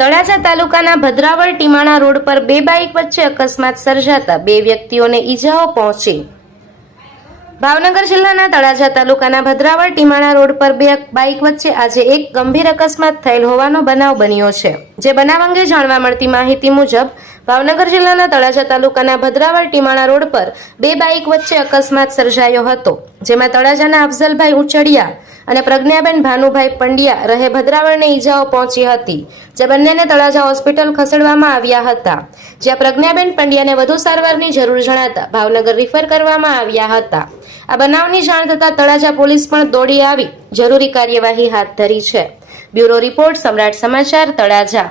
તળાજા તાલુકાના ભદ્રાવળ ટીમાણા રોડ પર બે બાઇક વચ્ચે અકસ્માત સર્જાતા બે વ્યક્તિઓને ઈજાઓ પહોંચી। ભાવનગર જિલ્લાના તળાજા તાલુકાના ભદ્રાવળ ટીમાણા રોડ પર બે બાઇક વચ્ચે આજે એક ગંભીર અકસ્માત થયેલ હોવાનો બનાવ બન્યો છે। જે બનાવ અંગે જાણવા મળતી માહિતી મુજબ ભાવનગર જિલ્લાના તળાજા તાલુકાના ભદ્રાવળ ટીમાણા રોડ પર બે બાઇક વચ્ચે અકસ્માત સર્જાયો હતો, જેમાં તળાજાના અફઝલભાઈ ઉચડિયા અને પ્રજ્ઞાબેન ભાનુભાઈ પંડ્યા રહે ભદ્રાવળને ઈજાઓ પહોંચી હતી, જે બંનેને તળાજા હોસ્પિટલ ખસેડવામાં આવ્યા હતા, જ્યાં પ્રજ્ઞાબેન પંડ્યાને વધુ સારવારની જરૂર જણાતા ભાવનગર રિફર કરવામાં આવ્યા હતા। આ બનાવની જાણ થતાં તળાજા પોલીસ પણ દોડી આવી જરૂરી કાર્યવાહી હાથ ધરી છે। બ્યુરો રિપોર્ટ, સમ્રાટ સમાચાર, તળાજા।